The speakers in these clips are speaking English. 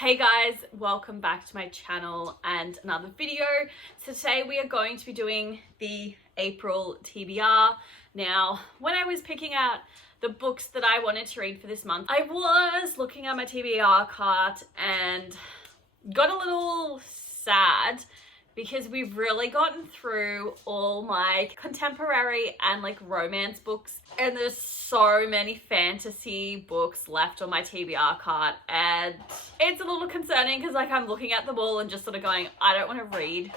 Hey guys, welcome back to my channel and another video. So today we are going to be doing the April TBR. Now, when I was picking out the books that I wanted to read for this month, I was looking at my TBR cart and got a little sad because we've really gotten through all my contemporary and like romance books, and there's so many fantasy books left on my TBR cart, and it's a little concerning because like I'm looking at them all and just sort of going, I don't want to read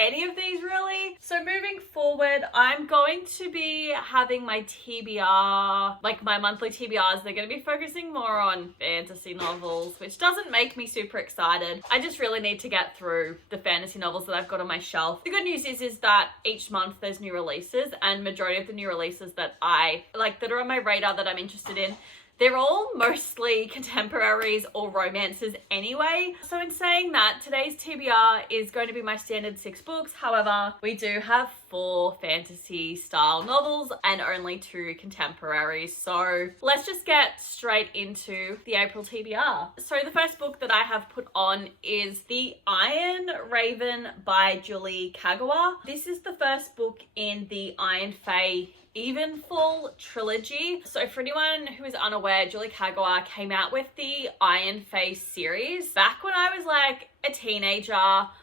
any of these really. So moving forward, I'm going to be having my TBR, like my monthly TBRs, they're going to be focusing more on fantasy novels, which doesn't make me super excited. I just really need to get through the fantasy novels that I've got on my shelf. The good news is that each month there's new releases, and majority of the new releases that I like that are on my radar that I'm interested in, they're all mostly contemporaries or romances anyway. So in saying that, today's TBR is going to be my standard 6 books. However, we do have 4 fantasy style novels and only 2 contemporaries. So let's just get straight into the April TBR. So the first book that I have put on is The Iron Raven by Julie Kagawa. This is the first book in the Iron Fae Evenfall trilogy. So for anyone who is unaware, Julie Kagawa came out with the Iron Fae series back when I was like a teenager.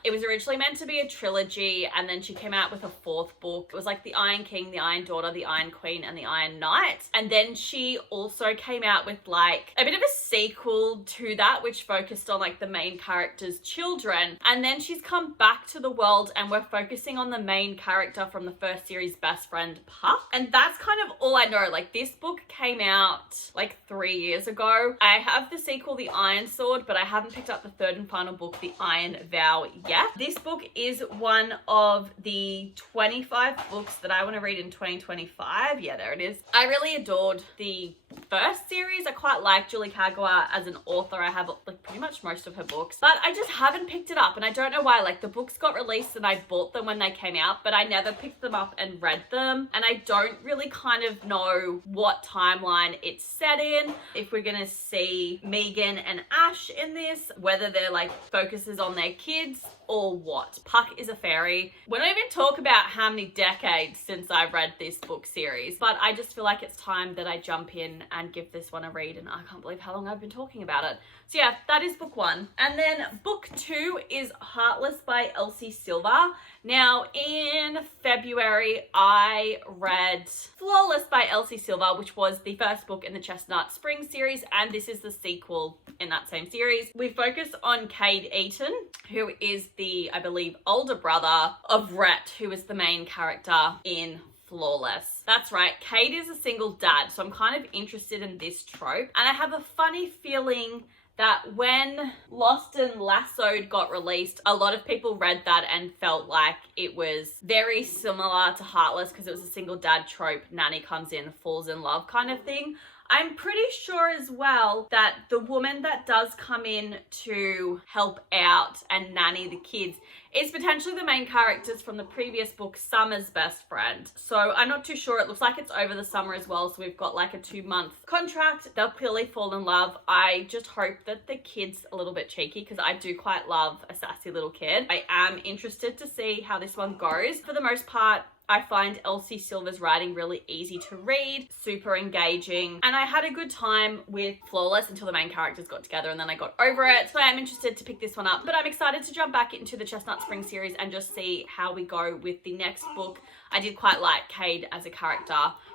It was originally meant to be a trilogy, and then she came out with a 4th book. It was like the Iron King, the Iron Daughter, the Iron Queen, and the Iron Knight. And then she also came out with like a bit of a sequel to that, which focused on like the main character's children. And then she's come back to the world and we're focusing on the main character from the first series, best friend Puck. And that's kind of all I know. Like this book came out like 3 years ago. I have the sequel, The Iron Sword, but I haven't picked up the 3rd and final book, The Iron Vow, yet. This book is one of the 25 books that I want to read in 2025. Yeah, there it is. I really adored the first series. I quite like Julie Kagawa as an author. I have like pretty much most of her books, but I just haven't picked it up, and I don't know why. Like the books got released and I bought them when they came out, but I never picked them up and read them, and I don't really kind of know what timeline it's set in, if we're gonna see Megan and Ash in this, whether they're like focuses on their kids or what. Puck is a fairy. We don't even talk about how many decades since I read this book series, but I just feel like it's time that I jump in and give this one a read, and I can't believe how long I've been talking about it. So yeah, that is book 1. And then book 2 is Heartless by Elsie Silver. Now in February, I read Flawless by Elsie Silver, which was the first book in the Chestnut Spring series, and this is the sequel in that same series. We focus on Cade Eaton, who is the, I believe, older brother of Rhett, who is the main character in Flawless. That's right, Cade is a single dad, so I'm kind of interested in this trope, and I have a funny feeling that when Lost and Lassoed got released, a lot of people read that and felt like it was very similar to Heartless because it was a single dad trope, nanny comes in, falls in love kind of thing. I'm pretty sure as well that the woman that does come in to help out and nanny the kids is potentially the main characters from the previous book, Summer's best friend. So I'm not too sure. It looks like it's over the summer as well. So we've got like a 2-month contract. They'll clearly fall in love. I just hope that the kid's a little bit cheeky because I do quite love a sassy little kid. I am interested to see how this one goes. For the most part, I find Elsie Silver's writing really easy to read, super engaging, and I had a good time with Flawless until the main characters got together, and then I got over it. So I am interested to pick this one up, but I'm excited to jump back into the Chestnut Spring series and just see how we go with the next book. I did quite like Cade as a character,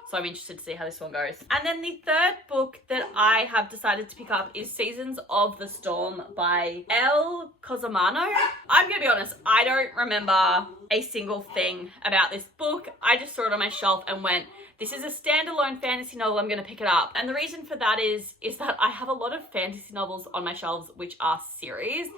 so I'm interested to see how this one goes. And then the 3rd book that I have decided to pick up is Seasons of the Storm by El Cosimano. I'm gonna be honest, I don't remember a single thing about this book. I just saw it on my shelf and went, this is a standalone fantasy novel, I'm gonna pick it up. And the reason for that is that I have a lot of fantasy novels on my shelves which are series,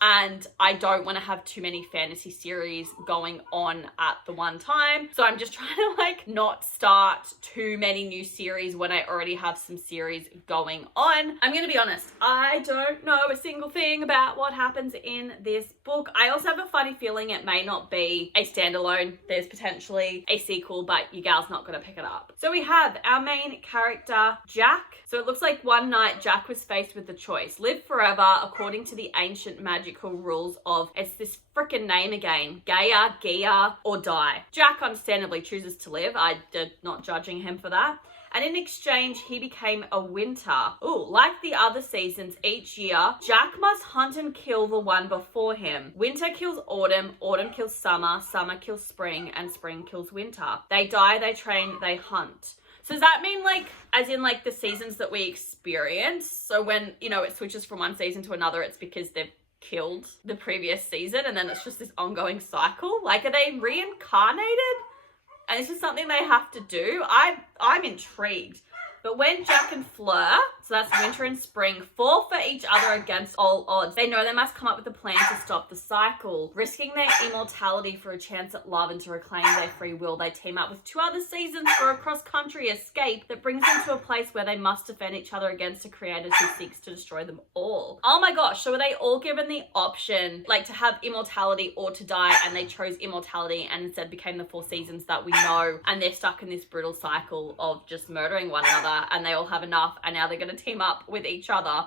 and I don't want to have too many fantasy series going on at the one time. So I'm just trying to like not start too many new series when I already have some series going on. I'm gonna be honest, I don't know a single thing about what happens in this book. I also have a funny feeling it may not be a standalone. There's potentially a sequel, but your gal's not gonna pick it up. So we have our main character, Jack. So it looks like one night Jack was faced with the choice: live forever according to the ancient magical rules of, it's this freaking name again, Gaia, or die. Jack understandably chooses to live. I'm not judging him for that. And in exchange, he became a winter. Ooh, like the other seasons, each year, Jack must hunt and kill the one before him. Winter kills autumn, autumn kills summer, summer kills spring, and spring kills winter. They die, they train, they hunt. So does that mean like, as in like the seasons that we experience? So when, you know, it switches from one season to another, it's because they've killed the previous season and then it's just this ongoing cycle? Like, are they reincarnated? And this is something they have to do? I'm intrigued. But when Jack and Fleur, so that's winter and spring, fall for each other against all odds, they know they must come up with a plan to stop the cycle. Risking their immortality for a chance at love and to reclaim their free will, they team up with 2 other seasons for a cross-country escape that brings them to a place where they must defend each other against a creator who seeks to destroy them all. Oh my gosh, so were they all given the option, like, to have immortality or to die, and they chose immortality and instead became the 4 seasons that we know, and they're stuck in this brutal cycle of just murdering one another, and they all have enough, and now they're going to team up with each other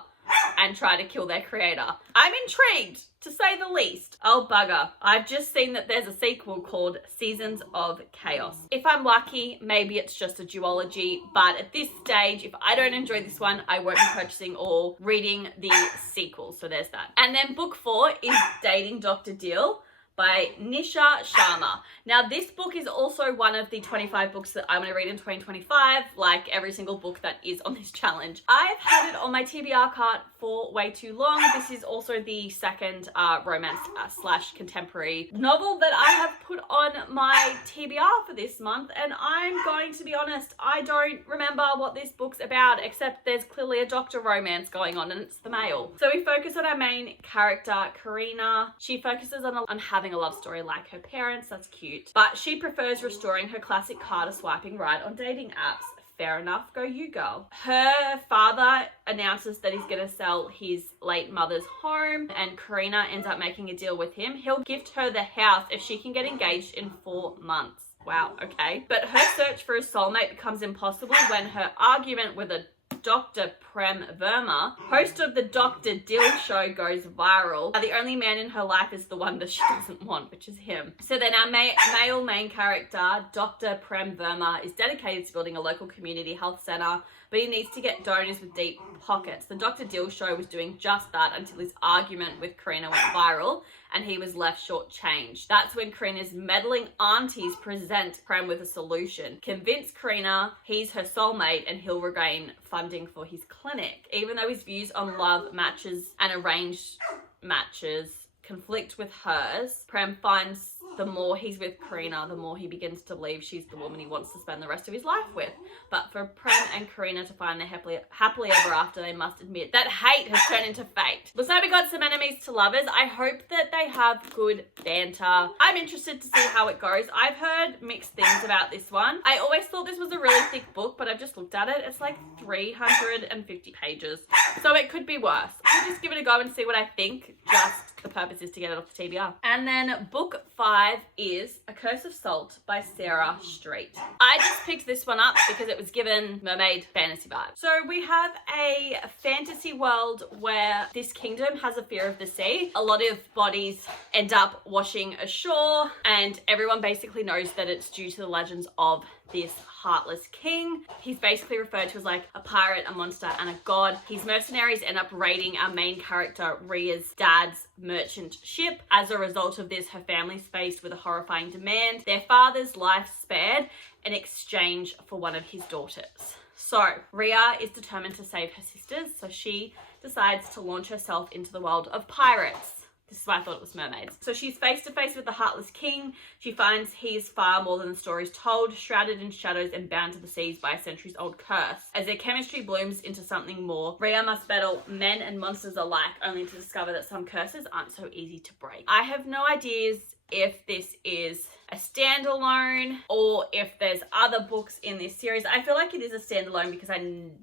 and try to kill their creator. I'm intrigued, to say the least. Oh bugger, I've just seen that there's a sequel called Seasons of Chaos. If I'm lucky, maybe it's just a duology, but at this stage, if I don't enjoy this one, I won't be purchasing or reading the sequel. So there's that. And then book 4 is Dating Dr. Dill by Nisha Sharma. Now this book is also one of the 25 books that I'm going to read in 2025, like every single book that is on this challenge. I've had it on my TBR cart for way too long. This is also the second romance slash contemporary novel that I have put on my TBR for this month, and I'm going to be honest, I don't remember what this book's about, except there's clearly a doctor romance going on and it's the male. So we focus on our main character, Karina. She focuses on having a love story like her parents. That's cute. But she prefers restoring her classic card swiping right on dating apps. Fair enough, go you girl. Her father announces that he's gonna sell his late mother's home, and Karina ends up making a deal with him. He'll gift her the house if she can get engaged in 4 months. Wow, okay. But her search for a soulmate becomes impossible when her argument with a Dr. Prem Verma, host of the Dr. Dill show, goes viral. The only man in her life is the one that she doesn't want, which is him. So then our male main character, Dr. Prem Verma, is dedicated to building a local community health center, but he needs to get donors with deep pockets. The Dr. Dill show was doing just that until his argument with Karina went viral and he was left shortchanged. That's when Karina's meddling aunties present Prem with a solution. Convince Karina he's her soulmate and he'll regain funding for his clinic. Even though his views on love matches and arranged matches conflict with hers, Prem finds the more he's with Karina, the more he begins to believe she's the woman he wants to spend the rest of his life with. But for Prem and Karina to find their happily ever after, they must admit that hate has turned into fate. Looks like we got some enemies to lovers. I hope that they have good banter. I'm interested to see how it goes. I've heard mixed things about this one. I always thought this was a really thick book, but I've just looked at it. It's like 350 pages. So it could be worse. I'll just give it a go and see what I think. Just the purpose is to get it off the TBR. And then book 5 is A Curse of Salt by Sarah Street. I just picked this one up because it was given mermaid fantasy vibes. So we have a fantasy world where this kingdom has a fear of the sea. A lot of bodies end up washing ashore, and everyone basically knows that it's due to the legends of this heartless king. He's basically referred to as like a pirate, a monster, and a god. His mercenaries end up raiding our main character Ria's dad's merchant ship. As a result of this, her family's faced with a horrifying demand: their father's life spared in exchange for one of his daughters. So Ria is determined to save her sisters, so she decides to launch herself into the world of pirates. This is why I thought it was mermaids. So she's face to face with the Heartless King. She finds he is far more than the stories told, shrouded in shadows and bound to the seas by a centuries-old curse. As their chemistry blooms into something more, Rhea must battle men and monsters alike, only to discover that some curses aren't so easy to break. I have no ideas if this is a standalone or if there's other books in this series. I feel like it is a standalone because I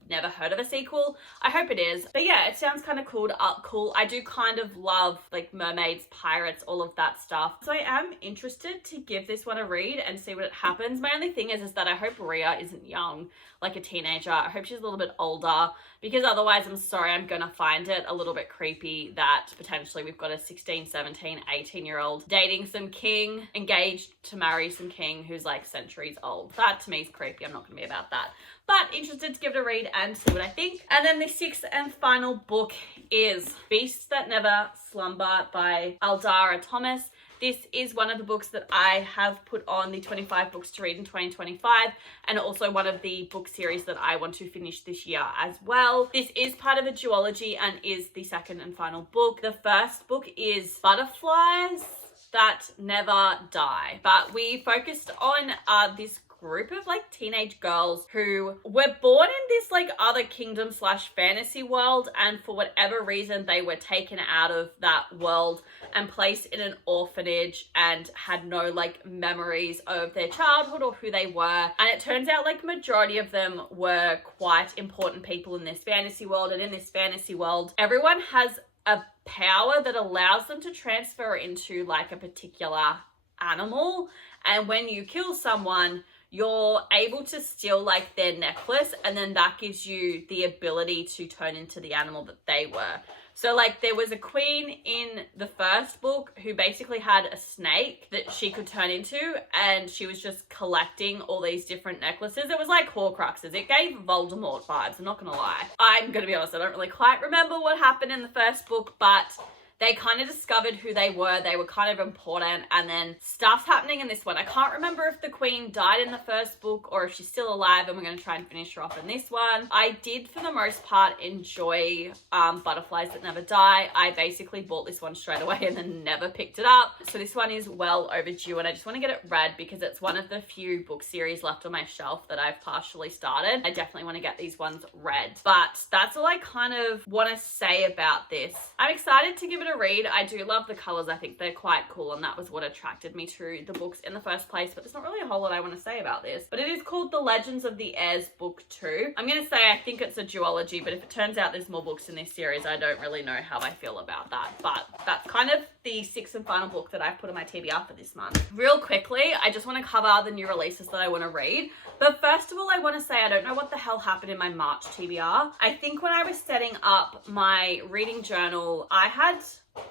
never heard of a sequel. I hope it is. But yeah, it sounds kind of cool. I do kind of love like mermaids, pirates, all of that stuff. So I am interested to give this one a read and see what happens. My only thing is that I hope Rhea isn't young, like a teenager. I hope she's a little bit older, because otherwise I'm sorry, I'm gonna find it a little bit creepy that potentially we've got a 16, 17, 18-year-old dating some king, engaged to marry some king who's like centuries old. That to me is creepy. I'm not gonna be about that. But interested to give it a read and see what I think. And then the sixth and final book is Beasts That Never Slumber by Aldara Thomas. This is one of the books that I have put on the 25 books to read in 2025, and also one of the book series that I want to finish this year as well. This is part of a duology and is the second and final book. The first book is Butterflies That Never Die, but we focused on this group of like teenage girls who were born in this like other kingdom slash fantasy world, and for whatever reason they were taken out of that world and placed in an orphanage and had no like memories of their childhood or who they were. And it turns out like majority of them were quite important people in this fantasy world, and in this fantasy world everyone has a power that allows them to transfer into like a particular animal, and when you kill someone you're able to steal like their necklace, and then that gives you the ability to turn into the animal that they were. So like there was a queen in the first book who basically had a snake that she could turn into, and she was just collecting all these different necklaces. It was like Horcruxes. It gave Voldemort vibes, I'm not gonna lie. I'm gonna be honest, I don't really quite remember what happened in the first book, but they kind of discovered who they were kind of important, and then stuff's happening in this one. I can't remember if the queen died in the first book or if she's still alive, and we're going to try and finish her off in this one. I did, for the most part, enjoy Butterflies That Never Die. I basically bought this one straight away and then never picked it up. So this one is well overdue, and I just want to get it read because it's one of the few book series left on my shelf that I've partially started. I definitely want to get these ones read. But that's all I kind of want to say about this. I'm excited to give it a read. I do love the colors. I think they're quite cool, and that was what attracted me to the books in the first place, but there's not really a whole lot I want to say about this. But it is called The Legends of the Heirs Book 2. I'm going to say I think it's a duology, but if it turns out there's more books in this series, I don't really know how I feel about that. But that's kind of the sixth and final book that I've put on my TBR for this month. Real quickly, I just want to cover the new releases that I want to read. But first of all, I want to say I don't know what the hell happened in my March TBR. I think when I was setting up my reading journal, I had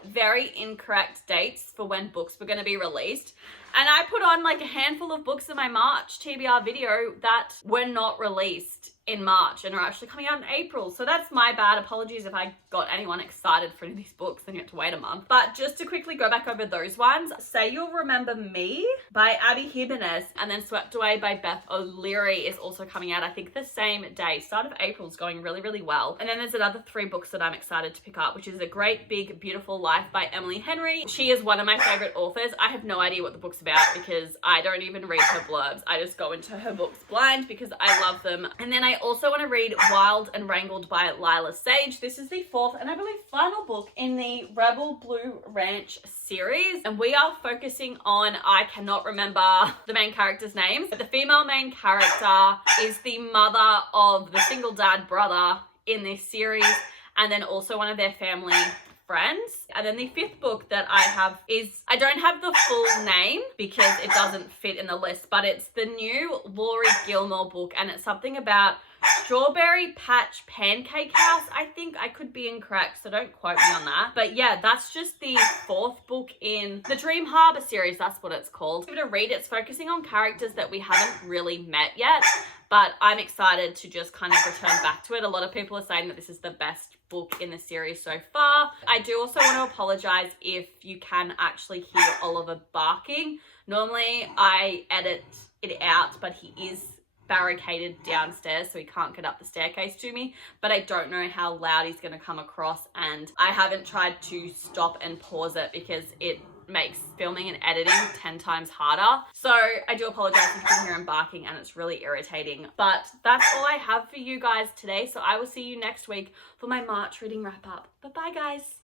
very incorrect dates for when books were going to be released, and I put on like a handful of books in my March TBR video that were not released in March and are actually coming out in April. So that's my bad. Apologies if I got anyone excited for any of these books and you had to wait a month. But just to quickly go back over those ones, Say You'll Remember Me by Abby Jimenez, and then Swept Away by Beth O'Leary is also coming out, I think, the same day. Start of April is going really, really well. And then there's another 3 books that I'm excited to pick up, which is A Great Big Beautiful Life by Emily Henry. She is one of my favorite authors. I have no idea what the book's about because I don't even read her blurbs. I just go into her books blind because I love them. And then I also want to read Wild and Wrangled by Lila Sage. This is the 4th and I believe final book in the Rebel Blue Ranch series, and we are focusing on, I cannot remember the main character's names, but the female main character is the mother of the single dad brother in this series, and then also one of their family friends. And then the 5th book that I have is, I don't have the full name because it doesn't fit in the list, but it's the new Laurie Gilmore book, and it's something about Strawberry Patch Pancake House. I think I could be incorrect, so don't quote me on that. But yeah, that's just the 4th book in the Dream Harbor series. That's what it's called. Give it a read. It's focusing on characters that we haven't really met yet, but I'm excited to just kind of return back to it. A lot of people are saying that this is the best book in the series so far. I do also want to apologize if you can actually hear Oliver barking. Normally I edit it out, but he is barricaded downstairs so he can't get up the staircase to me, but I don't know how loud he's going to come across, and I haven't tried to stop and pause it because it makes filming and editing 10 times harder. So I do apologize if you can hear him barking and it's really irritating, but that's all I have for you guys today. So I will see you next week for my March reading wrap up. Bye bye guys.